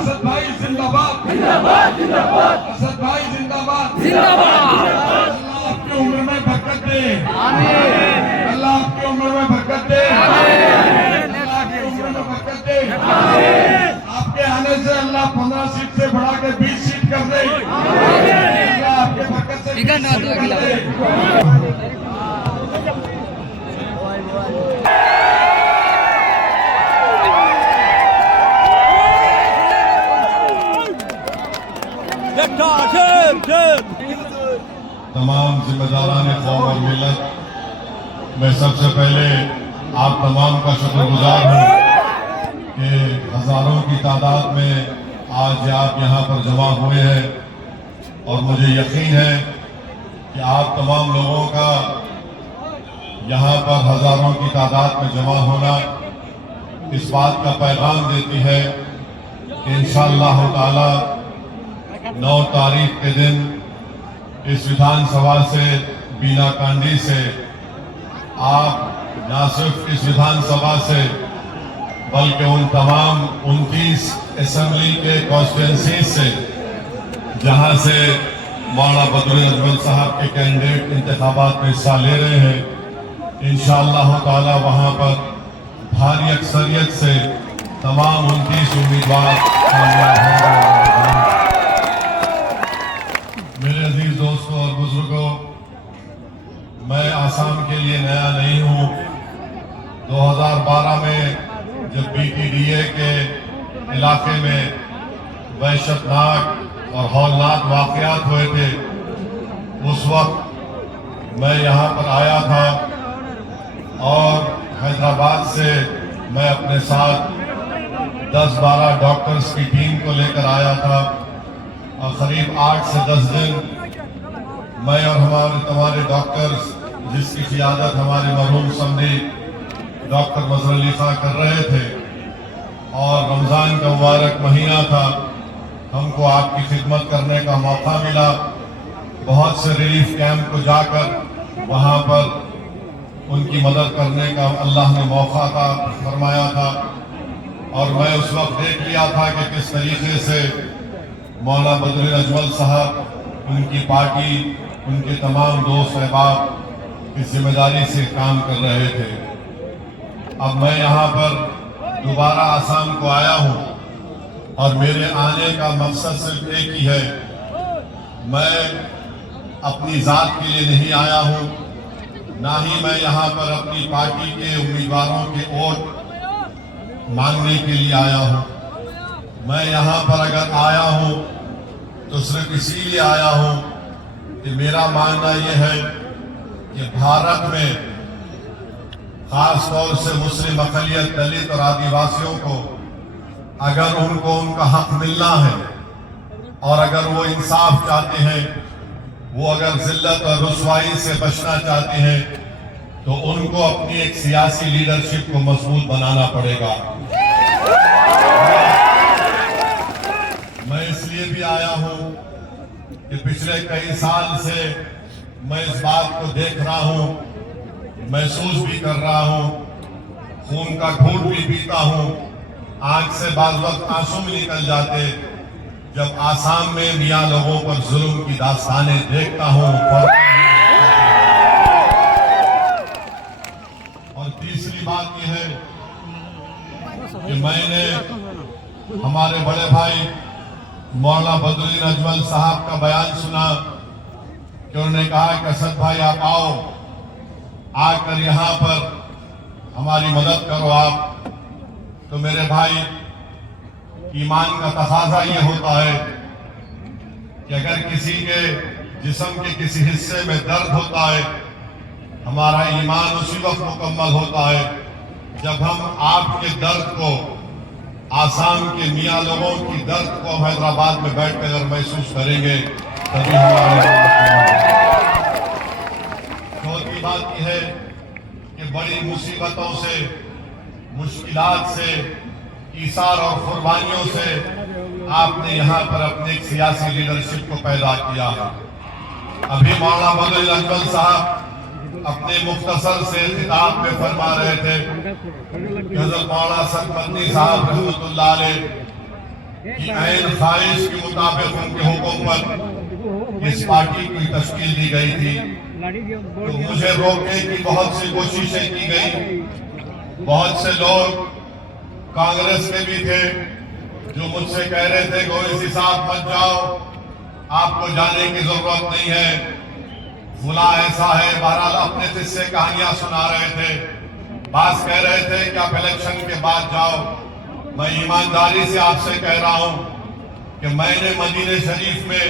असद भाई जिंदाबाद जिंदाबाद जिंदाबाद असद भाई जिंदाबाद जिंदाबाद। अल्लाह आपकी उम्र में बरकत दे आमीन अल्लाह आपकी उम्र में बरकत दे आमीन अल्लाह आपकी उम्र में बरकत दे आमीन आपके आने से अल्लाह 15 सीट से बढ़ा के 20 सीट कर दे अल्लाह आपके बरकत से 20 सीट कर दे। तमाम जिम्मेदारान कौम और मिलत, मैं सबसे पहले आप तमाम का शुक्रगुजार हूँ कि हजारों की तादाद में आज आप यहाँ पर जमा हुए हैं और मुझे यकीन है कि आप तमाम लोगों का यहाँ पर हजारों की तादाद में जमा होना इस बात का पैगाम देती है कि इंशाअल्लाह ताला 9 तारीख के दिन इस विधानसभा से बीना कांडी से आप न सिर्फ इस विधानसभा से बल्कि उन तमाम 29 असेंबली के कॉन्स्टिट्यूंसी से जहां से मौलाना बदरुल अजमल साहब के कैंडिडेट इंतखाबात में हिस्सा ले रहे हैं, इंशाअल्लाह ताला वहां पर भारी अक्सरियत से तमाम 29 उम्मीदवार कामयाब होंगे। मेरे अजीज दोस्तों और बुजुर्गों, मैं आसाम के लिए नया नहीं हूं। 2012 में जब BTDA के इलाके में वहशतनाक और हौलनाक वाकयात हुए थे, उस वक्त मैं यहाँ पर आया था और हैदराबाद से मैं अपने साथ 10-12 डॉक्टर्स की टीम को लेकर आया था और करीब 8 से 10 दिन मैं और हमारे डॉक्टर्स, जिसकी क़ियादत हमारे मरहूम समधी डॉक्टर मजहर अली खां कर रहे थे, और रमज़ान का मुबारक महीना था, हमको आपकी खिदमत करने का मौका मिला। बहुत से रिलीफ कैंप को जाकर वहाँ पर उनकी मदद करने का अल्लाह ने मौका था फरमाया था, और मैं उस वक्त देख लिया था कि किस तरीके से मौलाना बदरुल अजमल साहब, उनकी पार्टी, उनके तमाम दोस्त अहबाब की जिम्मेदारी से काम कर रहे थे। अब मैं यहाँ पर दोबारा आसाम को आया हूँ और मेरे आने का मकसद सिर्फ एक ही है। मैं अपनी जात के लिए नहीं आया हूँ, ना ही मैं यहाँ पर अपनी पार्टी के उम्मीदवारों के वोट मांगने के लिए आया हूँ। मैं यहाँ पर अगर आया हूँ तो सिर्फ इसीलिए आया हूँ कि मेरा मानना यह है कि भारत में खास तौर से मुस्लिम अक़लियत, दलित और आदिवासियों को अगर उनको उनका हक मिलना है और अगर वो इंसाफ चाहते हैं, वो अगर जिल्लत और रुसवाई से बचना चाहते हैं, तो उनको अपनी एक सियासी लीडरशिप को मजबूत बनाना पड़ेगा। मैं इसलिए भी आया हूं कि पिछले कई साल से मैं इस बात को देख रहा हूं, महसूस भी कर रहा हूं, खून का घूंट भी पीता हूं, आंख से बाज वक्त आंसू भी निकल जाते जब आसाम में मियां लोगों पर जुल्म की दास्तानें देखता हूं। और तीसरी बात यह है कि मैंने हमारे बड़े भाई मौलाना बदरुल अजमल साहब का बयान सुना कि उन्होंने कहा कि असद भाई आप आओ, आकर यहाँ पर हमारी मदद करो आप। तो मेरे भाई, ईमान का तकाजा ये होता है कि अगर किसी के जिस्म के किसी हिस्से में दर्द होता है, हमारा ईमान उसी वक्त मुकम्मल होता है जब हम आपके दर्द को, आसाम के मियाँ लोगों की दर्द को हैदराबाद में बैठकर अगर महसूस करेंगे तभी हमारे। चौथी बात यह है कि बड़ी मुसीबतों से, मुश्किलात से, ईसार और कुर्बानियों से आपने यहाँ पर अपने एक सियासी लीडरशिप को पैदा किया है। अभी मौलाना बदरुल अजमल साहब अपने मुख्तसर से खिताब में फरमा रहे थे कि हज़रत मौलाना सदमदनी साहब रहमतुल्लाह अलैह कि ऐन ख्वाहिश के मुताबिक उनके हुक्म पर इस पार्टी की तश्कील दी गई थी, तो मुझे रोकने की बहुत सी कोशिशें की गई। बहुत से लोग कांग्रेस के भी थे जो मुझसे कह रहे थे कि ओवैसी साहब मत जाओ, आपको जाने की जरूरत नहीं है, फुला ऐसा है। बहरहाल अपने किस्से कहानियां सुना रहे थे। बात कह रहे थे कि आप इलेक्शन के बाद जाओ। मैं ईमानदारी से आपसे कह रहा हूं कि मैंने मदीने शरीफ में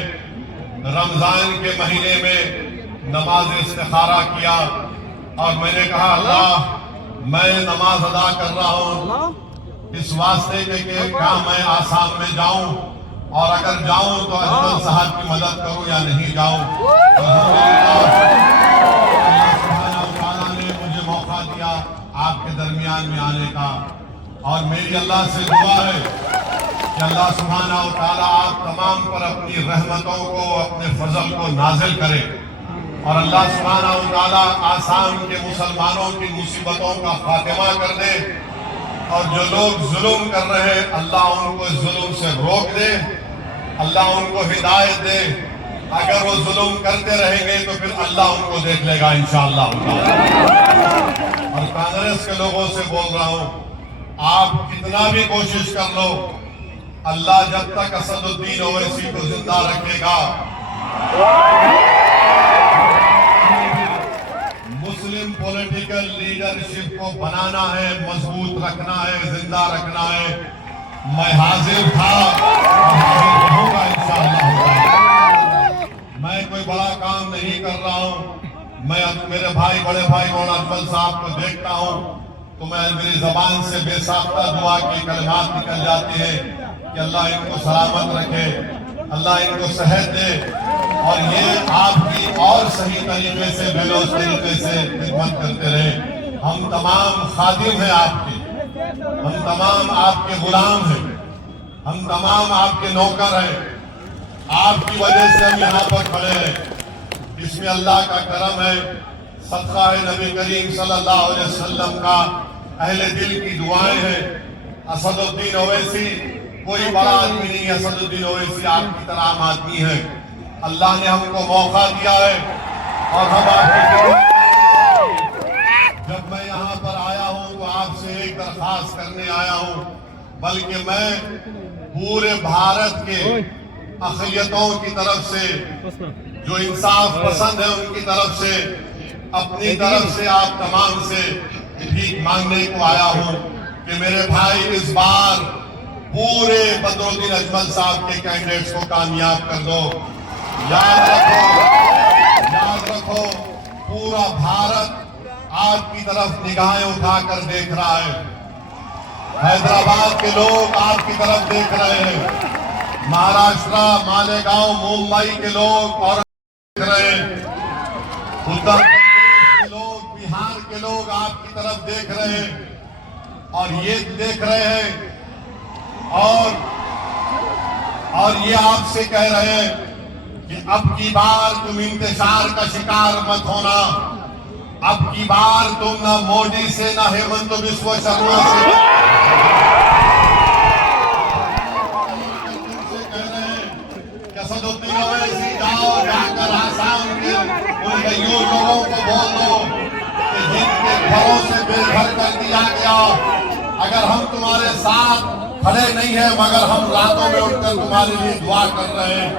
रमजान के महीने में नमाज इस्तिखारा किया और मैंने कहा अल्लाह, मैं नमाज अदा कर रहा हूं इस वास्ते के क्या मैं आसाम में जाऊं, और अगर जाऊं तो अजमल साहब की मदद करूं या नहीं जाऊं। तो अल्लाह ने मुझे मौका दिया आपके दरमियान में आने का, और मेरी अल्लाह से दुआ है कि अल्लाह सुब्हानहू व तआला आप तमाम पर अपनी रहमतों को, अपने फजल को नाजिल करे, और अल्लाह सुब्हानहू व तआला आसाम के मुसलमानों की मुसीबतों का खात्मा कर दे, और जो लोग जुल्म कर रहे हैं अल्लाह उनको जुल्म से रोक दे, अल्लाह उनको हिदायत दे। अगर वो जुल्म करते रहेंगे तो फिर अल्लाह उनको देख लेगा इंशाअल्लाह। और कांग्रेस के लोगों से बोल रहा हूं, आप कितना भी कोशिश कर लो, अल्लाह जब तक असदुद्दीन ओवैसी को जिंदा रखेगा, मुस्लिम पॉलिटिकल लीडरशिप को बनाना है, मजबूत रखना है, जिंदा रखना है। मैं हाजिर था और हाजिर रहूंगा इंशाअल्लाह। मैं कोई बड़ा काम नहीं कर रहा हूं। मैं मेरे भाई, बड़े भाई मौलाना अजमल साहब को देखता हूं तो मैं मेरी जबान से बेसाख्ता दुआ की कलिमात निकल जाते हैं कि अल्लाह इनको सलामत रखे, अल्लाह इनको सेहत दे, और ये आपकी और सही तरीके से, बेलोस तरीके से खिदमत करते रहे। हम तमाम खादिम हैं आपके, हम तमाम आपके गुलाम हैं, हम तमाम आपके नौकर हैं। आपकी वजह से हम यहाँ पर खड़े हैं। इसमें अल्लाह का करम है, सदका है नबी करीम सल्लल्लाहु अलैहि वसल्लम का, अहले दिल की दुआएं हैं। असदुद्दीन ओवैसी कोई बड़ा आदमी नहीं है, असदुद्दीन ओवैसी आपकी तरह आम आदमी है। अल्लाह ने हमको मौका दिया है और हम आपके जब मैं यहाँ पर आया हूँ तो आपसे एक दरखास्त करने आया हूँ, बल्कि मैं पूरे भारत के अक़लियतों की तरफ से, जो इंसाफ पसंद है उनकी तरफ से, अपनी तरफ से आप तमाम से भीख मांगने को आया हूँ कि मेरे भाई इस बार पूरे बदरुद्दीन अजमल साहब के कैंडिडेट्स को कामयाब कर दो। याद रखो, पूरा भारत आपकी तरफ निगाहें उठाकर देख रहा है। हैदराबाद के लोग आपकी तरफ देख रहे हैं, महाराष्ट्र, मालेगांव, मुंबई के लोग और देख रहे हैं, उत्तर प्रदेश के लोग, बिहार के लोग आपकी तरफ देख रहे हैं, और ये देख रहे हैं और ये आपसे कह रहे हैं कि अब की बार तुम इंतजार का शिकार मत होना। अब की बार तुम ना मोदी से, ना हेमंत बिस्वा शर्मा से कह रहे हैं कि असदुद्दीन ओवैसी जाओ, जाकर आसाम के उन गरीब लोगों को बोल दो कि जिनके घरों से बेघर कर दिया गया, अगर हम तुम्हारे साथ खड़े नहीं है मगर हम रातों में उठकर तुम्हारे लिए दुआ कर रहे हैं।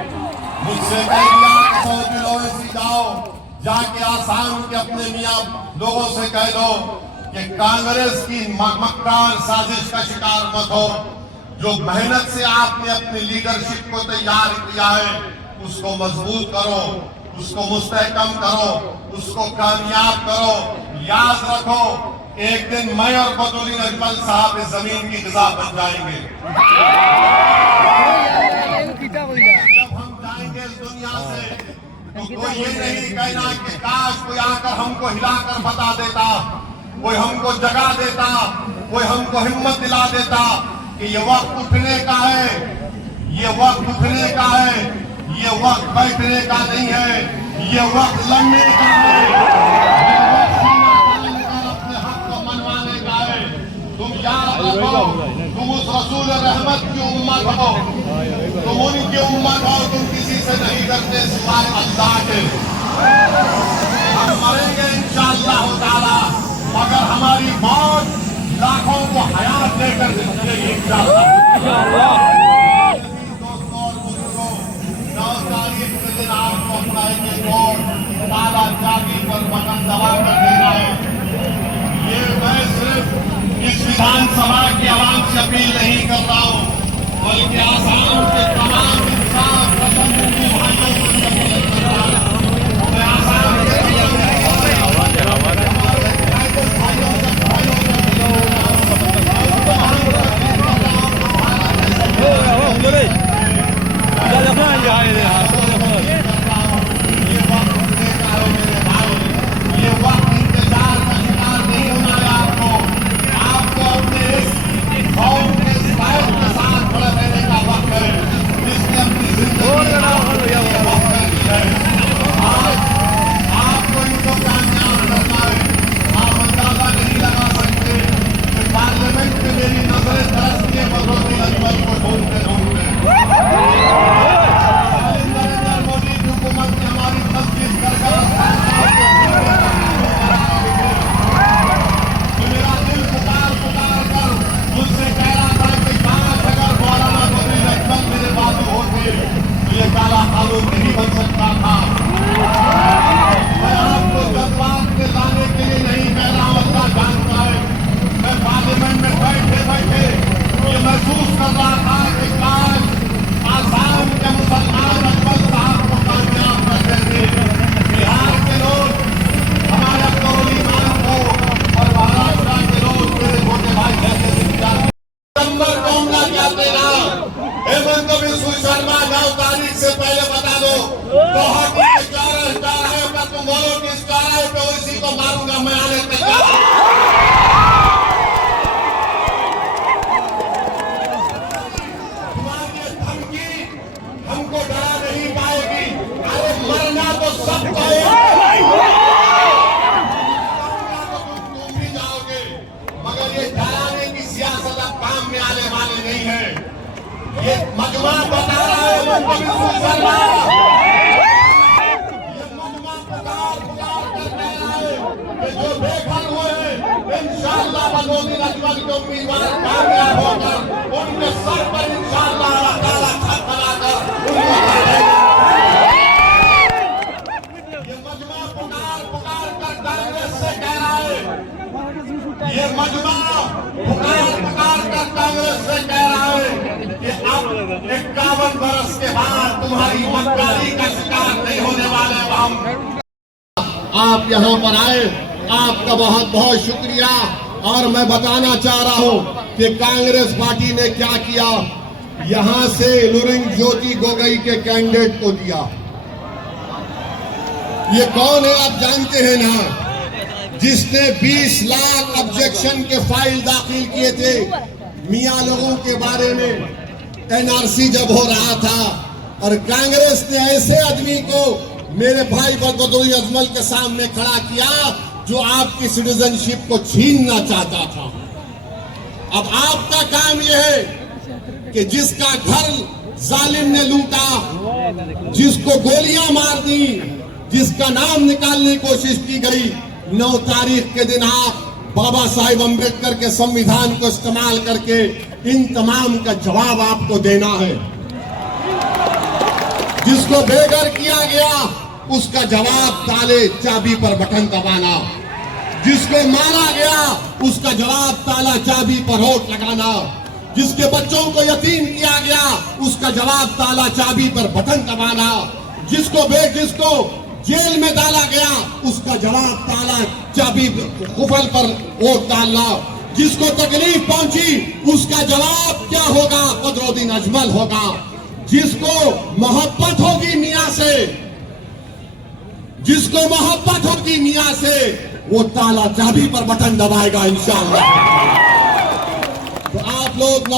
मुझसे कह दिया कि असदुद्दीन ओवैसी जाओ, जाके आसाम के अपने मियां लोगों से कह दो कि कांग्रेस की मक्कार साजिश का शिकार मत हो। जो मेहनत से आपने अपनी लीडरशिप को तैयार किया है उसको मजबूत करो, उसको मुस्तहकम करो, उसको कामयाब करो। याद रखो, एक दिन मैं और बदरुद्दीन अजमल साहब इस जमीन की ग़िज़ा बन जाएंगे। जब हम जाएंगे इस दुनिया से तो कोई ये नहीं कहना कि काश कोई आकर हमको हिलाकर बता देता, कोई हमको जगा देता, कोई हमको हिम्मत दिला देता कि ये वक्त उठने का है, ये वक्त उठने का है, ये वक्त बैठने का नहीं है, ये वक्त लड़ने का है, ये वक्त अपने हक को मनवाने का है। तुम याद रखो, हो, तुम उस रसूल रहमत की उम्मत हो, तुम उनकी उम्मत हो, तुम किसी से नहीं डरते सिवाय अल्लाह के। हम मरेंगे इंशाअल्लाह ताला, मगर हमारी मौत लाखों को हयात देकर जिंदगी इंशाअल्लाह। दोस्तों और बुजुर्गों, 9 तारीख के दिन आपको अपना एक और ताला चाबी पर बटन दबा कर देना है। ये मैं सिर्फ इस विधानसभा की आवाम से अपील नहीं कर रहा हूँ, बल्कि आसाम के तमाम इंसान पसंद भाइयों को अपील कर रहा हूँ। मैं आसाम के मारूंगा मैं आने तैयार। तुम्हारी धमकी हमको डरा नहीं पाएगी। अरे मरना तो सबको है, तुम भी जाओगे, मगर ये डराने की सियासत अब काम में आने वाली नहीं है। ये मजमा बता रहा है जो बेघर हुए हैं, इंशाअल्लाह बदौलत अजमल के उम्मीदवार कामयाब होकर उनके सर पर इंशाअल्लाह अल्लाह ताला छत बनाकर उनको ये मजमा पुकार कर कांग्रेस से कह रहा है, ये मजमा पुकार कर कांग्रेस से कह रहा है कि अब 51 बरस के बाद तुम्हारी मक्कारी का शिकार नहीं होने वाले। हम आप यहाँ पर आए, आपका बहुत बहुत शुक्रिया। और मैं बताना चाह रहा हूँ कि कांग्रेस पार्टी ने क्या किया, यहाँ से लुरिंग ज्योति गोगोई के कैंडिडेट को दिया। ये कौन है आप जानते हैं ना, जिसने 20 लाख ऑब्जेक्शन के फाइल दाखिल किए थे मियाँ लोगों के बारे में एनआरसी जब हो रहा था। और कांग्रेस ने ऐसे आदमी को मेरे भाई बदौलत अजमल के सामने खड़ा किया जो आपकी सिटीजनशिप को छीनना चाहता था। अब आपका काम यह है कि जिसका घर जालिम ने लूटा, जिसको गोलियां मार दी, जिसका नाम निकालने की कोशिश की गई, 9 तारीख के दिन आप बाबा साहेब अम्बेडकर के संविधान को इस्तेमाल करके इन तमाम का जवाब आपको देना है। जिसको बेघर किया गया उसका जवाब ताले चाबी पर बटन दबाना, जिसको मारा गया उसका जवाब ताला चाबी पर होठ लगाना, जिसके बच्चों को यतीम किया गया उसका जवाब ताला चाबी पर बटन दबाना, जिसको जेल में डाला गया उसका जवाब ताला चाबी कुफल पर वोट डालना, जिसको तकलीफ पहुंची उसका जवाब क्या होगा, बदरुद्दीन अजमल होगा। जिसको मोहब्बत होगी मियां से, जिसको मोहब्बत होगी मियां से, वो ताला चाबी पर बटन दबाएगा इंशाअल्लाह। तो आप लोग